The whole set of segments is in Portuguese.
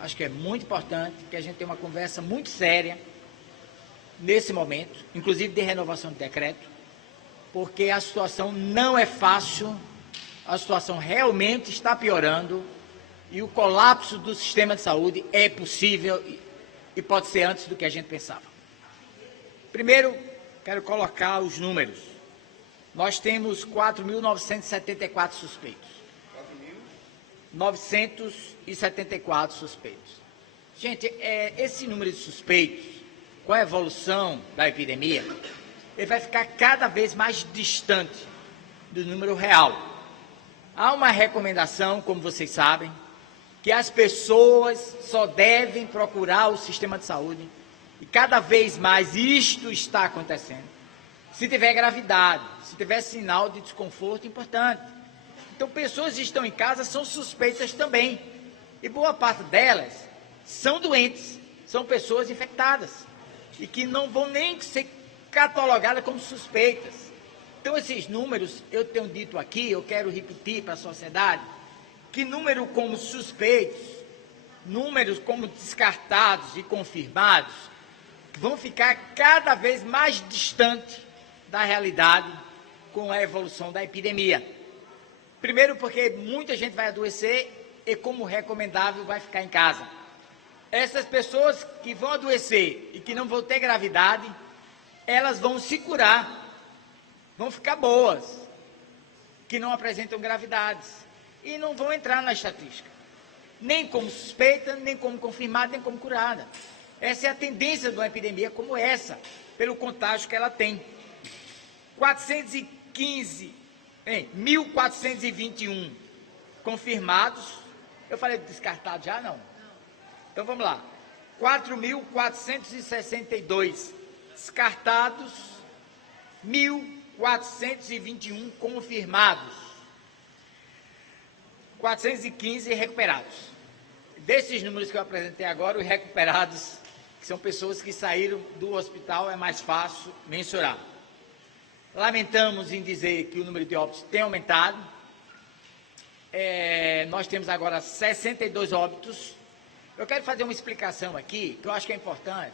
Acho que é muito importante que a gente tenha uma conversa muito séria nesse momento, inclusive de renovação de decreto, porque a situação não é fácil, a situação realmente está piorando e o colapso do sistema de saúde é possível e pode ser antes do que a gente pensava. Primeiro, quero colocar os números. Nós temos 4.974 suspeitos. 974 suspeitos. Gente, esse número de suspeitos, com a evolução da epidemia, ele vai ficar cada vez mais distante do número real. Há uma recomendação, como vocês sabem, que as pessoas só devem procurar o sistema de saúde, e cada vez mais isto está acontecendo, se tiver gravidade, se tiver sinal de desconforto importante. Então, pessoas que estão em casa são suspeitas também, e boa parte delas são doentes, são pessoas infectadas, e que não vão nem ser catalogadas como suspeitas. Então, esses números, eu tenho dito aqui, eu quero repetir para a sociedade, que número como suspeitos, números como descartados e confirmados, vão ficar cada vez mais distantes da realidade com a evolução da epidemia. Primeiro porque muita gente vai adoecer e, como recomendável, vai ficar em casa. Essas pessoas que vão adoecer e que não vão ter gravidade, elas vão se curar, vão ficar boas, que não apresentam gravidades e não vão entrar na estatística, nem como suspeita, nem como confirmada, nem como curada. Essa é a tendência de uma epidemia como essa, pelo contágio que ela tem. 1.421 confirmados. Eu falei descartado já? Não. Então vamos lá. 4.462 descartados, 1.421 confirmados, 415 recuperados. Desses números que eu apresentei agora, os recuperados, que são pessoas que saíram do hospital, é mais fácil mensurar. Lamentamos em dizer que o número de óbitos tem aumentado. Nós temos agora 62 óbitos. Eu quero fazer uma explicação aqui, que eu acho que é importante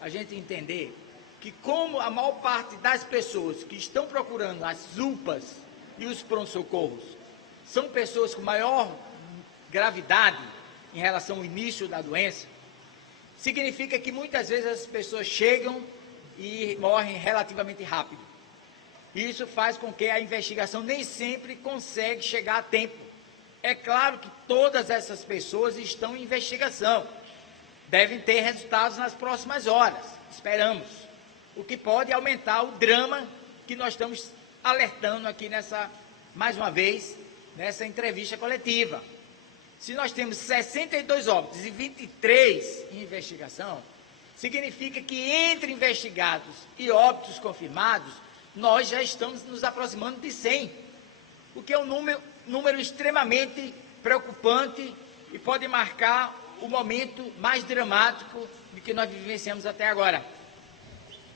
a gente entender que, como a maior parte das pessoas que estão procurando as UPAs e os pronto-socorros são pessoas com maior gravidade em relação ao início da doença, significa que muitas vezes as pessoas chegam e morrem relativamente rápido. Isso faz com que a investigação nem sempre consegue chegar a tempo. É claro que todas essas pessoas estão em investigação, devem ter resultados nas próximas horas, esperamos, o que pode aumentar o drama que nós estamos alertando aqui mais uma vez, nessa entrevista coletiva. Se nós temos 62 óbitos e 23 em investigação, significa que entre investigados e óbitos confirmados, nós já estamos nos aproximando de 100, o que é um número extremamente preocupante e pode marcar o momento mais dramático do que nós vivenciamos até agora.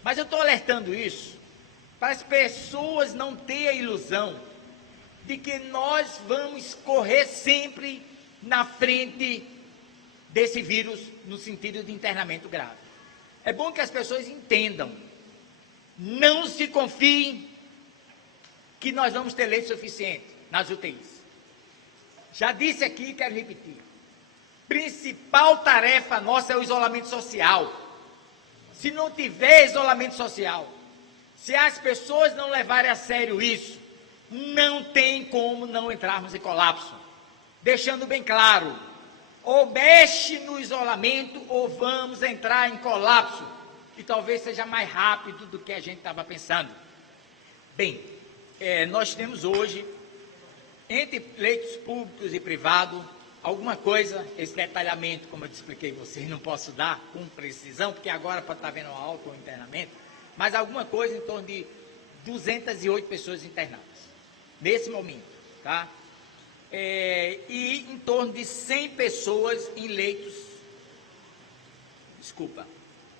Mas eu estou alertando isso para as pessoas não terem a ilusão de que nós vamos correr sempre na frente desse vírus no sentido de internamento grave. É bom que as pessoas entendam. Não se confiem que nós vamos ter leite suficiente nas UTIs. Já disse aqui e quero repetir. Principal tarefa nossa é o isolamento social. Se não tiver isolamento social, se as pessoas não levarem a sério isso, não tem como não entrarmos em colapso. Deixando bem claro, ou mexe no isolamento ou vamos entrar em colapso. E talvez seja mais rápido do que a gente estava pensando. Bem, nós temos hoje, entre leitos públicos e privados, alguma coisa, esse detalhamento, como eu te expliquei a vocês, não posso dar com precisão, porque agora pode estar vendo alto o internamento, mas alguma coisa em torno de 208 pessoas internadas, nesse momento, tá? E em torno de 100 pessoas em leitos,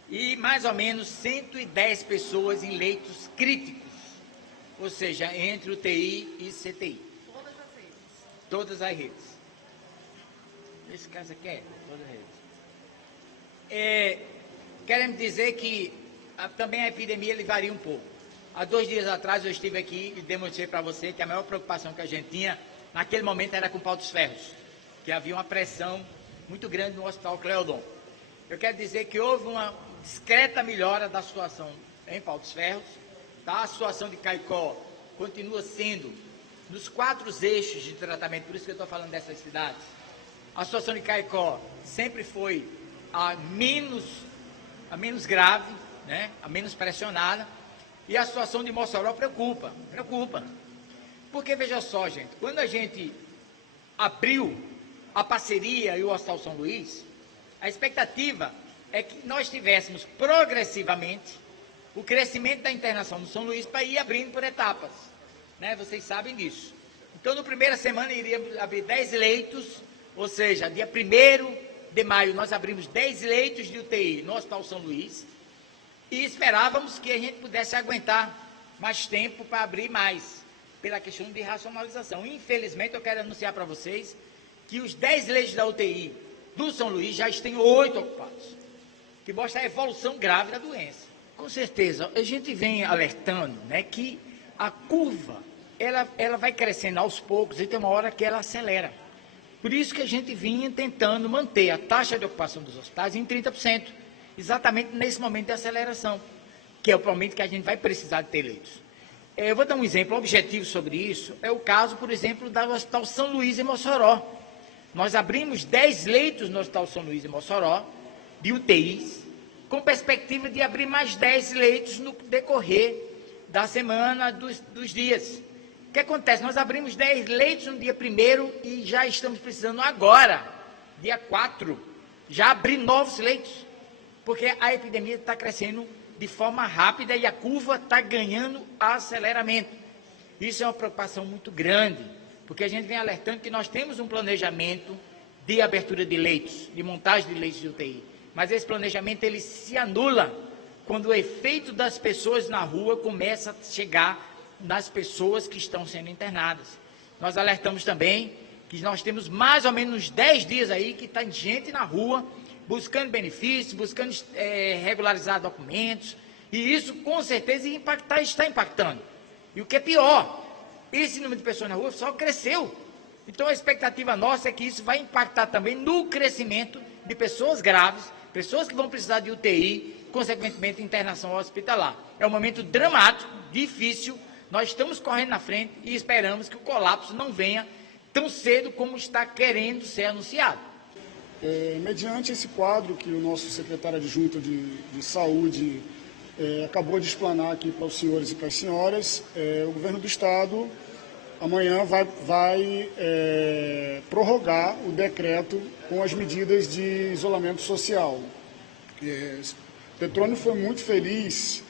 e mais ou menos 110 pessoas em leitos críticos, ou seja, entre UTI e CTI. Todas as redes. Todas as redes. Esse caso aqui é Queremos dizer que também a epidemia ele varia um pouco. Há 2 dias atrás eu estive aqui e demonstrei para você que a maior preocupação que a gente tinha naquele momento era com o Pau dos Ferros, que havia uma pressão muito grande no Hospital Cleodon. Eu quero dizer que houve uma discreta melhora da situação em Pau dos Ferros, tá? A situação de Caicó continua sendo nos 4 eixos de tratamento, por isso que eu estou falando dessas cidades. A situação de Caicó sempre foi a menos grave, né? A menos pressionada, e a situação de Mossoró preocupa. Porque, veja só, gente, quando a gente abriu a parceria e o Hospital São Luís, a expectativa é que nós tivéssemos progressivamente o crescimento da internação no São Luís para ir abrindo por etapas, né? Vocês sabem disso. Então, na primeira semana, iríamos abrir 10 leitos, ou seja, dia 1º de maio, nós abrimos 10 leitos de UTI no Hospital São Luís e esperávamos que a gente pudesse aguentar mais tempo para abrir mais, pela questão de racionalização. Infelizmente, eu quero anunciar para vocês que os 10 leitos da UTI do São Luís já estão 8 ocupados, que mostra a evolução grave da doença. Com certeza, a gente vem alertando, né, que a curva, ela vai crescendo aos poucos e tem uma hora que ela acelera. Por isso que a gente vinha tentando manter a taxa de ocupação dos hospitais em 30%, exatamente nesse momento de aceleração, que é o momento que a gente vai precisar de ter leitos. Eu vou dar um exemplo objetivo sobre isso, é o caso, por exemplo, do Hospital São Luís em Mossoró. Nós abrimos 10 leitos no Hospital São Luís em Mossoró, de UTIs, com perspectiva de abrir mais 10 leitos no decorrer da semana, dos dias. O que acontece? Nós abrimos 10 leitos no dia 1º e já estamos precisando agora, dia 4, já abrir novos leitos, porque a epidemia está crescendo de forma rápida e a curva está ganhando aceleramento. Isso é uma preocupação muito grande, porque a gente vem alertando que nós temos um planejamento de abertura de leitos, de montagem de leitos de UTI, mas esse planejamento ele se anula quando o efeito das pessoas na rua começa a chegar nas pessoas que estão sendo internadas. Nós alertamos também que nós temos mais ou menos 10 dias aí que está gente na rua buscando benefícios, buscando regularizar documentos, e isso com certeza está impactando. E o que é pior, esse número de pessoas na rua só cresceu. Então a expectativa nossa é que isso vai impactar também no crescimento de pessoas graves, pessoas que vão precisar de UTI, consequentemente internação hospitalar. É um momento dramático, difícil, nós estamos correndo na frente e esperamos que o colapso não venha tão cedo como está querendo ser anunciado. Mediante esse quadro que o nosso secretário adjunto de Saúde acabou de explanar aqui para os senhores e para as senhoras, o governo do Estado amanhã vai prorrogar o decreto com as medidas de isolamento social. Petrônio foi muito feliz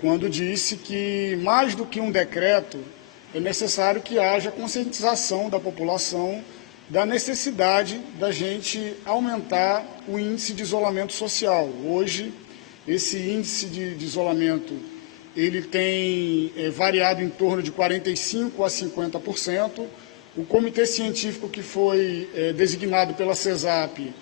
quando disse que, mais do que um decreto, é necessário que haja conscientização da população da necessidade da gente aumentar o índice de isolamento social. Hoje, esse índice de isolamento ele tem variado em torno de 45% a 50%. O comitê científico que foi designado pela CESAP,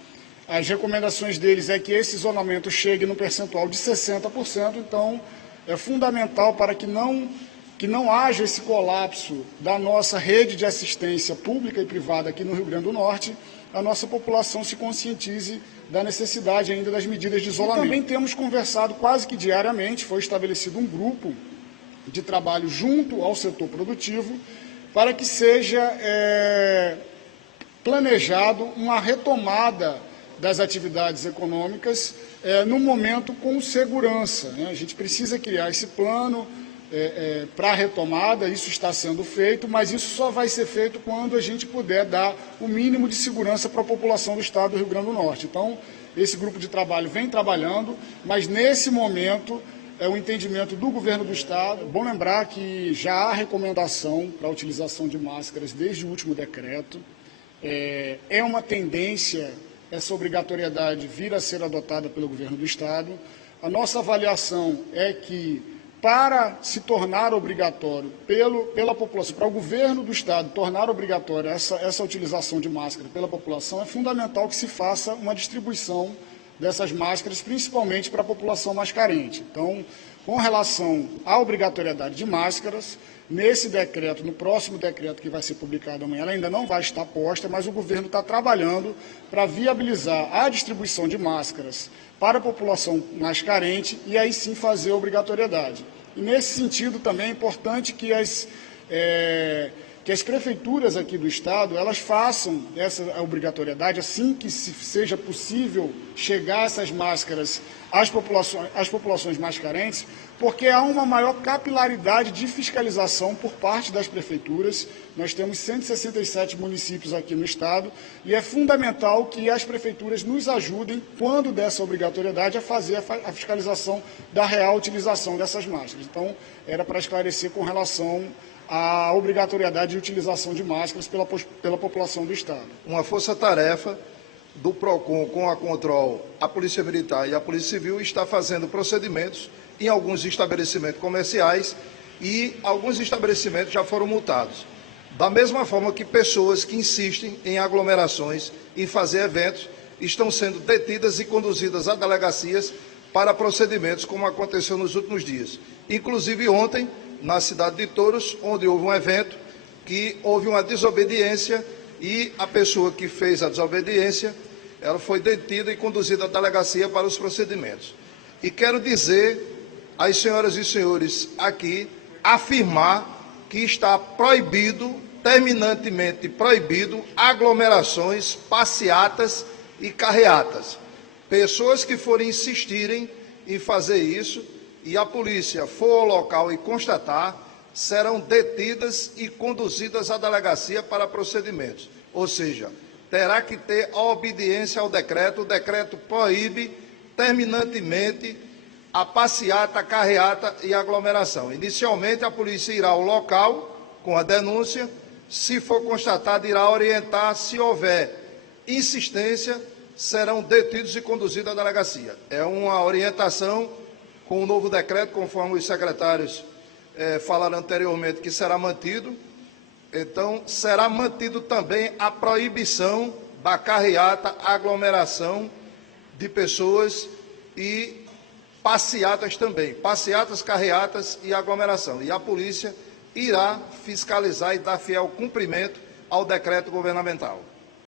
as recomendações deles é que esse isolamento chegue no percentual de 60%, então é fundamental para que não haja esse colapso da nossa rede de assistência pública e privada aqui no Rio Grande do Norte, a nossa população se conscientize da necessidade ainda das medidas de isolamento. E também temos conversado quase que diariamente, foi estabelecido um grupo de trabalho junto ao setor produtivo para que seja planejado uma retomada das atividades econômicas no momento com segurança, né? A gente precisa criar esse plano para a retomada, isso está sendo feito, mas isso só vai ser feito quando a gente puder dar o mínimo de segurança para a população do Estado do Rio Grande do Norte. Então, esse grupo de trabalho vem trabalhando, mas nesse momento é o entendimento do governo do Estado. Bom lembrar que já há recomendação para a utilização de máscaras desde o último decreto. É uma tendência essa obrigatoriedade vir a ser adotada pelo governo do Estado. A nossa avaliação é que para se tornar obrigatório pela população, para o governo do Estado tornar obrigatória essa utilização de máscara pela população, é fundamental que se faça uma distribuição dessas máscaras, principalmente para a população mais carente. Então, com relação à obrigatoriedade de máscaras, nesse decreto, no próximo decreto que vai ser publicado amanhã, ela ainda não vai estar posta, mas o governo está trabalhando para viabilizar a distribuição de máscaras para a população mais carente e aí sim fazer a obrigatoriedade. E nesse sentido também é importante que as prefeituras aqui do Estado, elas façam essa obrigatoriedade assim que seja possível chegar essas máscaras às populações mais carentes, porque há uma maior capilaridade de fiscalização por parte das prefeituras. Nós temos 167 municípios aqui no Estado e é fundamental que as prefeituras nos ajudem, quando dessa obrigatoriedade, a fazer a fiscalização da real utilização dessas máscaras. Então, era para esclarecer com relação à obrigatoriedade de utilização de máscaras pela população do Estado. Uma força-tarefa do PROCON com a Control, a Polícia Militar e a Polícia Civil está fazendo procedimentos em alguns estabelecimentos comerciais e alguns estabelecimentos já foram multados. Da mesma forma que pessoas que insistem em aglomerações, em fazer eventos, estão sendo detidas e conduzidas a delegacias para procedimentos, como aconteceu nos últimos dias. Inclusive ontem, na cidade de Touros, onde houve um evento, que houve uma desobediência e a pessoa que fez a desobediência, ela foi detida e conduzida à delegacia para os procedimentos. E quero dizer às senhoras e senhores aqui, afirmar que está proibido, terminantemente proibido, aglomerações, passeatas e carreatas. Pessoas que forem insistirem em fazer isso e a polícia for ao local e constatar, serão detidas e conduzidas à delegacia para procedimentos. Ou seja, terá que ter a obediência ao decreto. O decreto proíbe terminantemente a passeata, a carreata e a aglomeração. Inicialmente, a polícia irá ao local com a denúncia. Se for constatado, irá orientar. Se houver insistência, serão detidos e conduzidos à delegacia. É uma orientação com o novo decreto, conforme os secretários falaram anteriormente, que será mantido. Então, será mantido também a proibição da carreata, aglomeração de pessoas e passeatas também, passeatas, carreatas e aglomeração. E a polícia irá fiscalizar e dar fiel cumprimento ao decreto governamental.